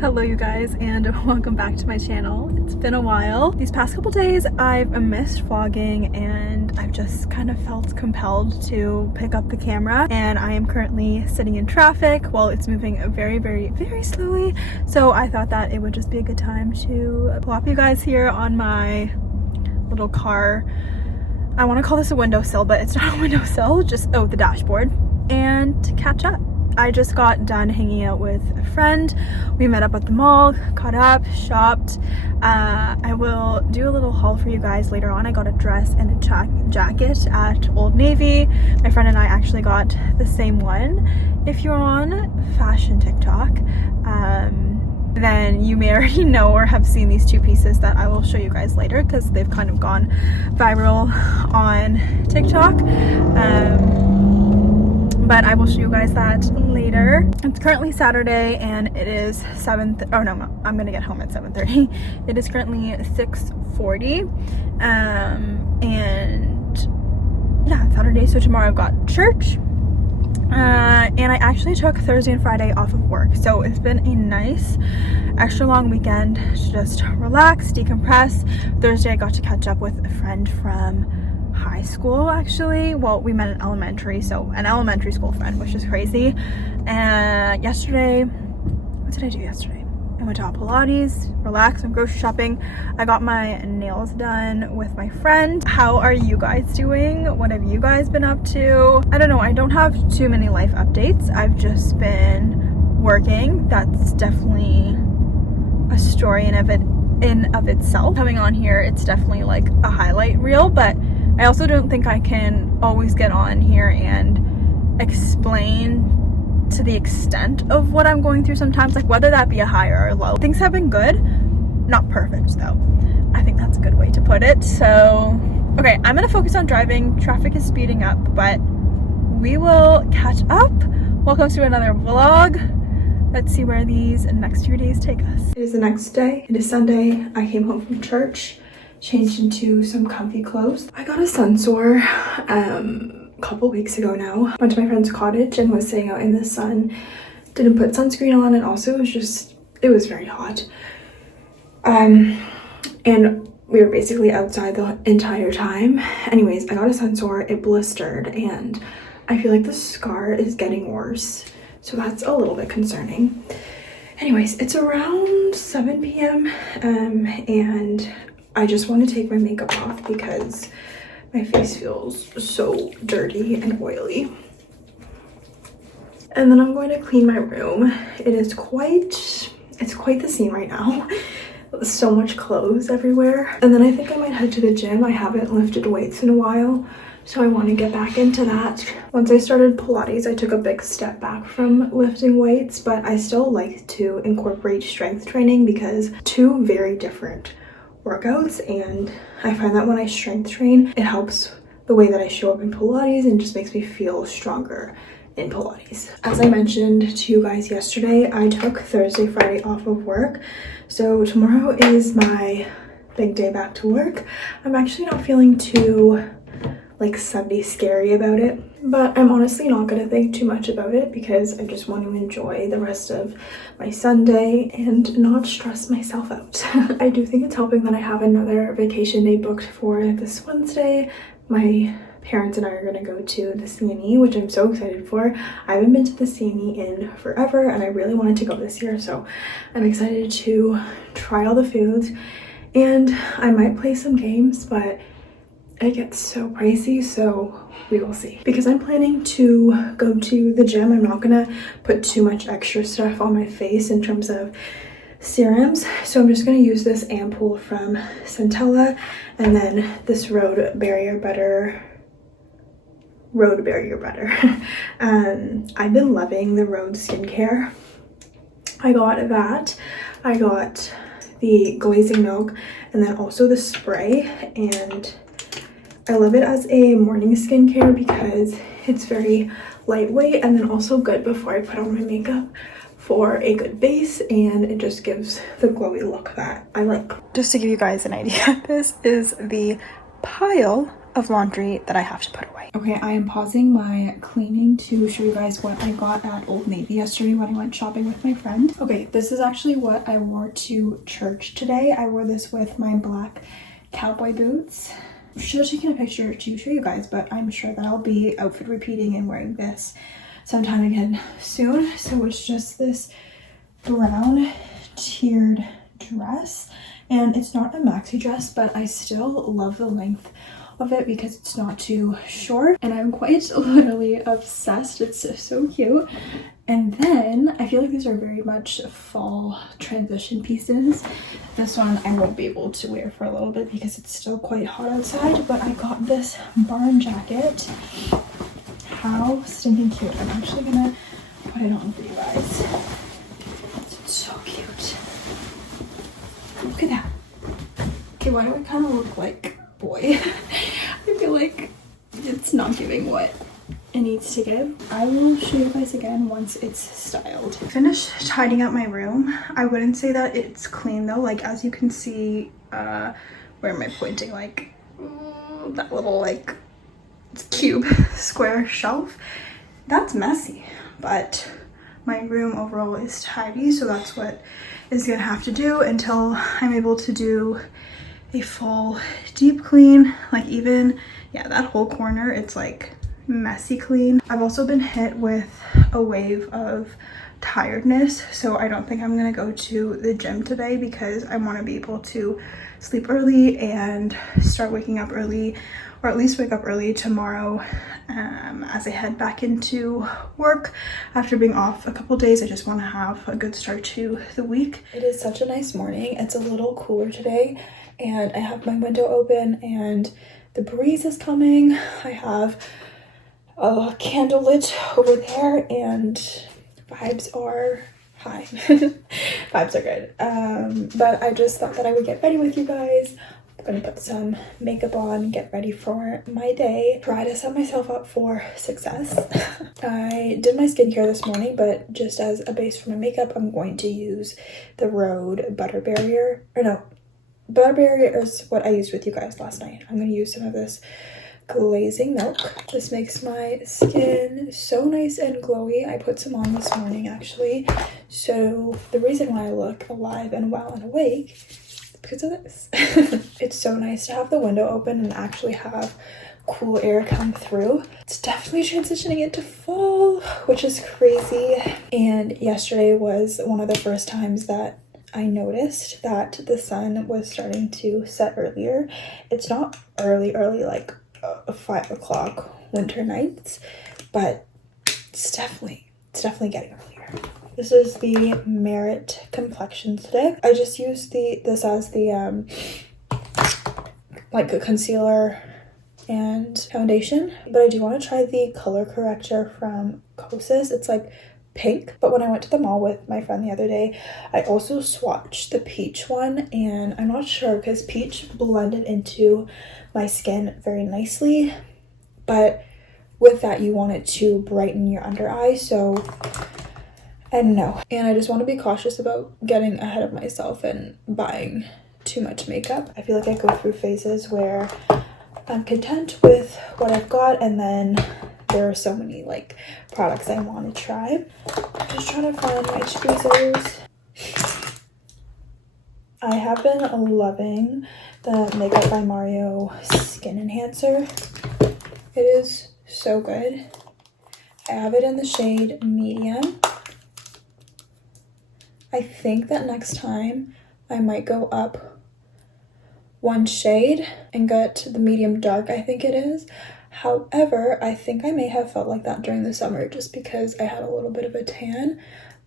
Hello you guys, and welcome back to my channel. It's been a while. These past couple days I've missed vlogging and I've just kind of felt compelled to pick up the camera, and I am currently sitting in traffic while it's moving very slowly, so I thought that it would just be a good time to plop you guys here on my little car. I want to call this a windowsill, but it's not a windowsill, just the dashboard, and to catch up. I just got done hanging out with a friend. We met up at the mall, caught up, shopped. I will do a little haul for you guys later on. I got a dress and a jacket at Old Navy. My friend and I actually got the same one. If you're on fashion TikTok, then you may already know or have seen these two pieces that I will show you guys later because they've kind of gone viral on TikTok. But I will show you guys that later. It's currently Saturday and it is I'm gonna get home at 7:30. It is currently 6:40, and yeah, it's Saturday, so tomorrow I've got church, and I actually took Thursday and Friday off of work, so it's been a nice extra long weekend to just relax, decompress. Thursday I got to catch up with a friend from high school, actually. Well, we met in elementary, so an elementary school friend, which is crazy. And yesterday, what did I do yesterday? I went to Pilates, relaxed, and grocery shopping. I got my nails done with my friend. How are you guys doing? What have you guys been up to? I don't know, I don't have too many life updates. I've just been working. That's definitely a story in of itself. Coming on here, it's definitely like a highlight reel, but I also don't think I can always get on here and explain to the extent of what I'm going through sometimes, like whether that be a high or a low. Things have been good, not perfect though. I think that's a good way to put it. So, okay, I'm gonna focus on driving. Traffic is speeding up, but we will catch up. Welcome to another vlog. Let's see where these next few days take us. It is the next day. It is Sunday. I came home from church, changed into some comfy clothes. I got a sun sore a couple weeks ago now. Went to my friend's cottage and was sitting out in the sun. Didn't put sunscreen on, and also it was very hot. And we were basically outside the entire time. Anyways, I got a sun sore, it blistered, and I feel like the scar is getting worse. So that's a little bit concerning. Anyways, it's around 7 p.m. And I just want to take my makeup off because my face feels so dirty and oily. And then I'm going to clean my room. It's quite the scene right now. So much clothes everywhere. And then I think I might head to the gym. I haven't lifted weights in a while, so I want to get back into that. Once I started Pilates, I took a big step back from lifting weights, but I still like to incorporate strength training because two very different workouts, and I find that when I strength train, it helps the way that I show up in Pilates and just makes me feel stronger in Pilates. As I mentioned to you guys yesterday, I took Thursday, Friday off of work, so tomorrow is my big day back to work. I'm actually not feeling too like Sunday scary about it, but I'm honestly not gonna think too much about it because I just want to enjoy the rest of my Sunday and not stress myself out. I do think it's helping that I have another vacation day booked for this Wednesday. My parents and I are gonna go to the CNE, which I'm so excited for. I haven't been to the CNE in forever and I really wanted to go this year, so I'm excited to try all the foods, and I might play some games, but it gets so pricey, so we will see. Because I'm planning to go to the gym, I'm not gonna put too much extra stuff on my face in terms of serums, so I'm just gonna use this ampoule from Centella and then this Road Barrier Butter. I've been loving the Road skincare. I got that. I got the glazing milk and then also the spray, and I love it as a morning skincare because it's very lightweight and then also good before I put on my makeup for a good base, and it just gives the glowy look that I like. Just to give you guys an idea, this is the pile of laundry that I have to put away. Okay, I am pausing my cleaning to show you guys what I got at Old Navy yesterday when I went shopping with my friend. Okay, this is actually what I wore to church today. I wore this with my black cowboy boots. Should have taken a picture to show you guys, but I'm sure that I'll be outfit repeating and wearing this sometime again soon. So it's just this brown tiered dress, and it's not a maxi dress, but I still love the length of it because it's not too short, and I'm quite literally obsessed. It's so cute. And then I feel like these are very much fall transition pieces. This one I won't be able to wear for a little bit because it's still quite hot outside, but I got this barn jacket. How stinking cute. I'm actually gonna put it on for you guys. It's so cute. Look at that. Okay, why do I kind of look like boy? I feel like it's not giving what it needs to give. I will show you guys again once it's styled. Finished tidying up my room. I wouldn't say that it's clean though. Like, as you can see, where am I pointing? Like that little like cube square shelf, that's messy, but my room overall is tidy, so that's what is gonna have to do until I'm able to do a full deep clean. Like, even, yeah, that whole corner, it's like messy clean. I've also been hit with a wave of tiredness, so I don't think I'm gonna go to the gym today because I want to be able to sleep early and start waking up early, or at least wake up early tomorrow as I head back into work after being off a couple days. I just want to have a good start to the week. It is such a nice morning. It's a little cooler today, and I have my window open and the breeze is coming. I have a candle lit over there, and vibes are high. Vibes are good. But I just thought that I would get ready with you guys. I'm gonna put some makeup on, get ready for my day, try to set myself up for success. I did my skincare this morning, but just as a base for my makeup, I'm going to use the Rhode Butter Barrier. Or no, Butter Barrier is what I used with you guys last night. I'm gonna use some of this glazing milk. This makes my skin so nice and glowy. I put some on this morning actually. So the reason why I look alive and well and awake is because of this. It's so nice to have the window open and actually have cool air come through. It's definitely transitioning into fall, which is crazy. And yesterday was one of the first times that I noticed that the sun was starting to set earlier. It's not early like 5 o'clock winter nights, but it's definitely getting earlier. This is the Merit complexion stick. I just used this as the like a concealer and foundation, but I do want to try the color corrector from Kosas. It's like pink, but when I went to the mall with my friend the other day, I also swatched the peach one, and I'm not sure because peach blended into my skin very nicely, but with that you want it to brighten your under eye, so I don't know. And I just want to be cautious about getting ahead of myself and buying too much makeup. I feel like I go through phases where I'm content with what I've got, and then there are so many like products I want to try. I'm just trying to find my tweezers. I have been loving the Makeup by Mario Skin Enhancer. It is so good. I have it in the shade medium. I think that next time I might go up one shade and get the medium dark, I think it is. However, I think I may have felt like that during the summer just because I had a little bit of a tan.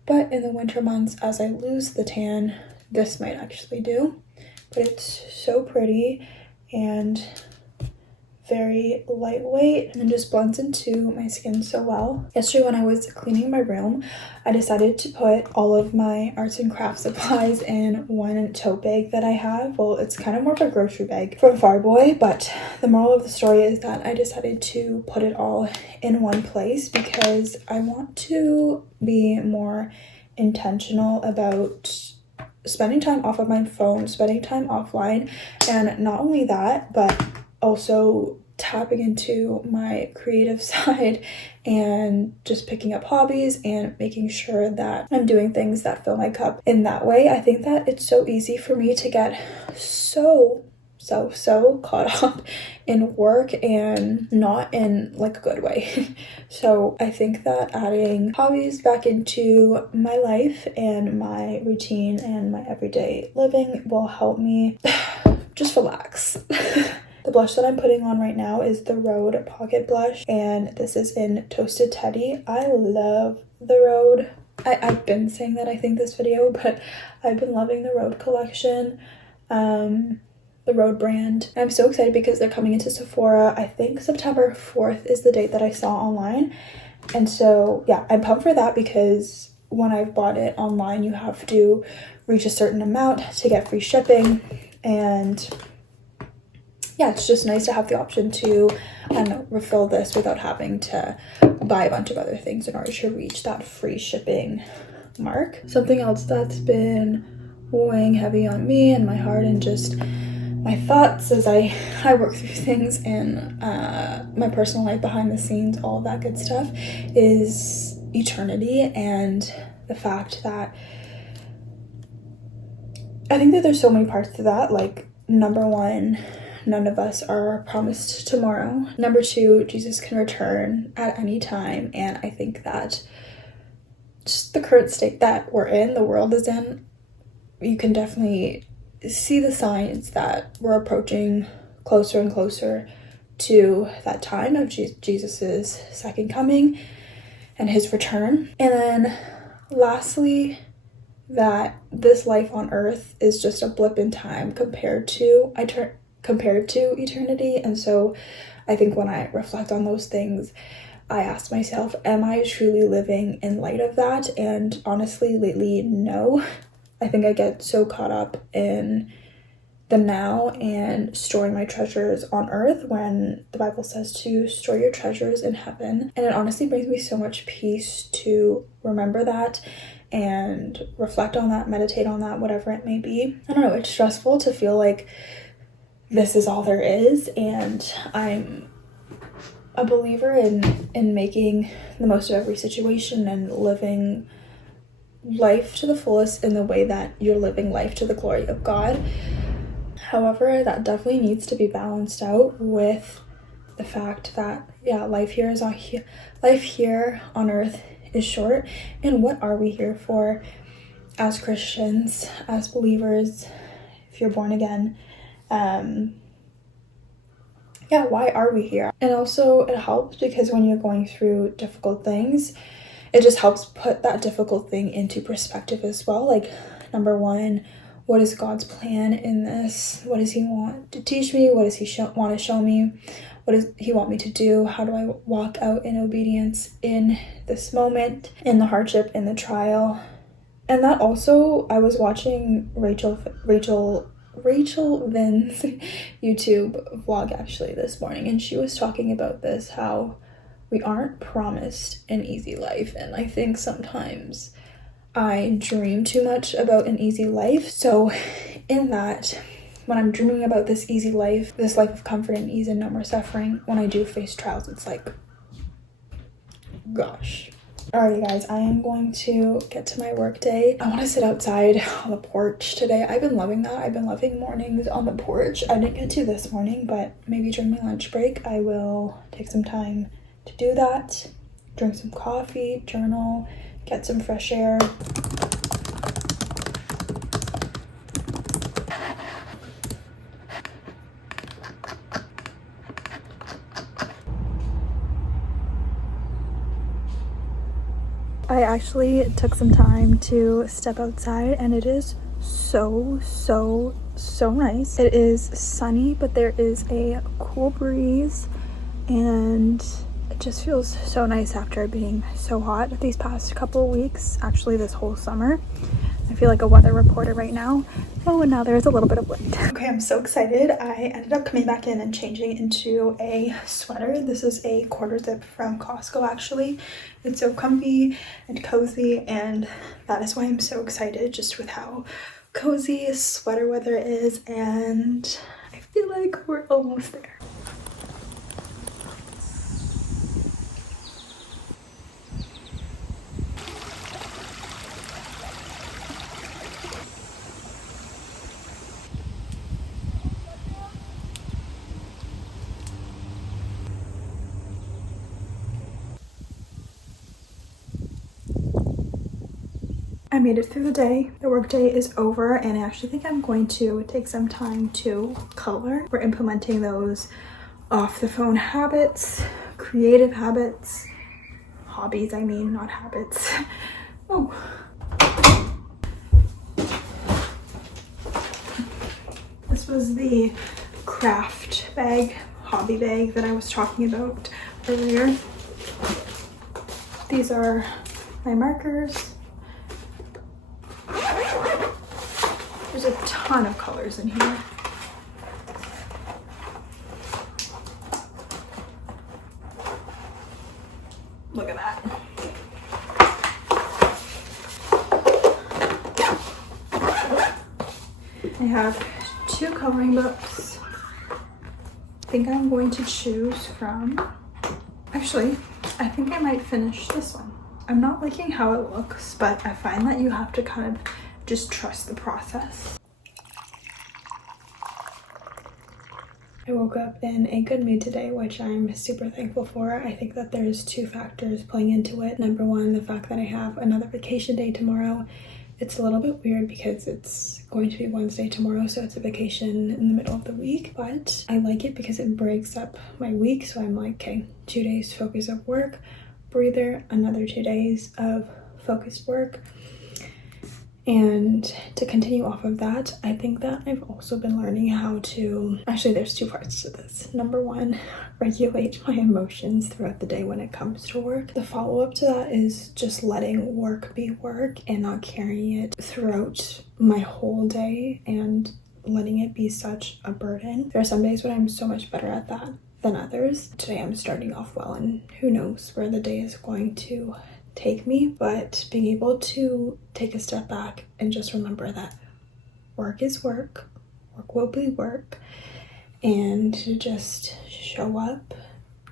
But in the winter months, as I lose the tan, this might actually do. But it's so pretty and very lightweight and just blends into my skin so well. Yesterday when I was cleaning my room, I decided to put all of my arts and crafts supplies in one tote bag that I have. Well, it's kind of more of a grocery bag from Farboy, but the moral of the story is that I decided to put it all in one place because I want to be more intentional about spending time off of my phone, spending time offline, and not only that, but also tapping into my creative side and just picking up hobbies and making sure that I'm doing things that fill my cup in that way. I think that it's so easy for me to get so caught up in work and not in like a good way. So I think that adding hobbies back into my life and my routine and my everyday living will help me just relax. The blush that I'm putting on right now is the Rhode Pocket Blush, and this is in Toasted Teddy. I love the Rhode. I've been saying that I think this video, but I've been loving the Rhode collection. The Rhode brand. I'm so excited because they're coming into Sephora. I think September 4th is the date that I saw online. And so yeah, I'm pumped for that because when I've bought it online, you have to reach a certain amount to get free shipping. And yeah, it's just nice to have the option to, I don't know, refill this without having to buy a bunch of other things in order to reach that free shipping mark. Something else that's been weighing heavy on me and my heart and just my thoughts as I work through things and my personal life behind the scenes, all of that good stuff, is eternity and the fact that I think that there's so many parts to that. Like, number one, none of us are promised tomorrow. Number two, Jesus can return at any time, and I think that just the current state that we're in, the world is in, you can definitely see the signs that we're approaching closer and closer to that time of Jesus's second coming and his return. And then lastly, that this life on earth is just a blip in time compared to eternity. And so I think when I reflect on those things, I ask myself, am I truly living in light of that? And honestly, lately, no. I think I get so caught up in the now and storing my treasures on earth when the Bible says to store your treasures in heaven. And it honestly brings me so much peace to remember that and reflect on that, meditate on that, whatever it may be. I don't know, it's stressful to feel like this is all there is, and I'm a believer in making the most of every situation and living life to the fullest in the way that you're living life to the glory of God. However, that definitely needs to be balanced out with the fact that life here on earth is short, and what are we here for as Christians, as believers, if you're born again? Why are we here? And also it helps because when you're going through difficult things, it just helps put that difficult thing into perspective as well. Like, number one, what is God's plan in this? What does he want to teach me? What does he want to show me? What does he want me to do? How do I walk out in obedience in this moment, in the hardship, in the trial? And that also, I was watching Rachel Vin's YouTube vlog actually this morning, and she was talking about this, how we aren't promised an easy life. And I think sometimes I dream too much about an easy life. So in that, when I'm dreaming about this easy life, this life of comfort and ease and no more suffering, when I do face trials, it's like, gosh. Alrighty guys, I am going to get to my work day. I want to sit outside on the porch today. I've been loving that. I've been loving mornings on the porch. I didn't get to this morning, but maybe during my lunch break, I will take some time to do that, drink some coffee, journal, get some fresh air. I actually took some time to step outside, and it is so nice. It is sunny, but there is a cool breeze, and it just feels so nice after being so hot these past couple of weeks, actually this whole summer. I feel like a weather reporter right now. Oh, and now there's a little bit of wind. Okay, I'm so excited. I ended up coming back in and changing into a sweater. This is a quarter zip from Costco actually. It's so comfy and cozy, and that is why I'm so excited, just with how cozy sweater weather is, and I feel like we're almost there. I made it through the day. The work day is over, and I actually think I'm going to take some time to color. We're implementing those off the phone habits, creative habits, hobbies, I mean, not habits. Oh. This was the craft bag, hobby bag that I was talking about earlier. These are my markers. There's a ton of colors in here. Look at that. I have 2 coloring books. I think I'm going to choose from, actually, I think I might finish this one. I'm not liking how it looks, but I find that you have to kind of just trust the process. I woke up in a good mood today, which I'm super thankful for. I think that there's 2 factors playing into it. Number one, the fact that I have another vacation day tomorrow. It's a little bit weird because it's going to be Wednesday tomorrow, so it's a vacation in the middle of the week, but I like it because it breaks up my week. So I'm like, okay, 2 days focus of work, breather, another 2 days of focused work. And to continue off of that, I think that I've also been learning how to, actually there's 2 parts to this. Number one, regulate my emotions throughout the day when it comes to work. The follow-up to that is just letting work be work and not carrying it throughout my whole day and letting it be such a burden. There are some days when I'm so much better at that than others. Today I'm starting off well, and who knows where the day is going to take me, but being able to take a step back and just remember that work is work, work will be work, and to just show up,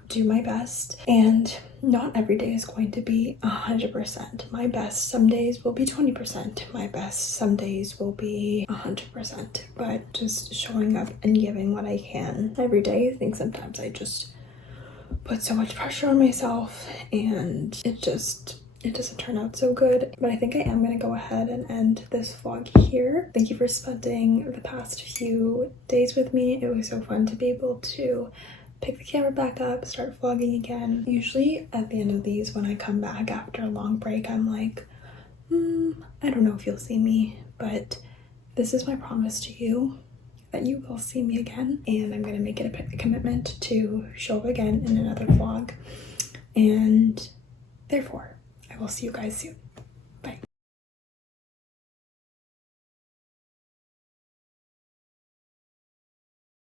do my best. And not every day is going to be 100%. My best some days will be 20%. My best some days will be 100%, but just showing up and giving what I can every day. I think sometimes I just put so much pressure on myself and it doesn't turn out so good. But I think I am going to go ahead and end this vlog here. Thank you for spending the past few days with me. It was so fun to be able to pick the camera back up, start vlogging again. Usually at the end of these, when I come back after a long break, I'm like, I don't know if you'll see me, but this is my promise to you that you will see me again, and I'm going to make it a commitment to show up again in another vlog, and therefore I will see you guys soon.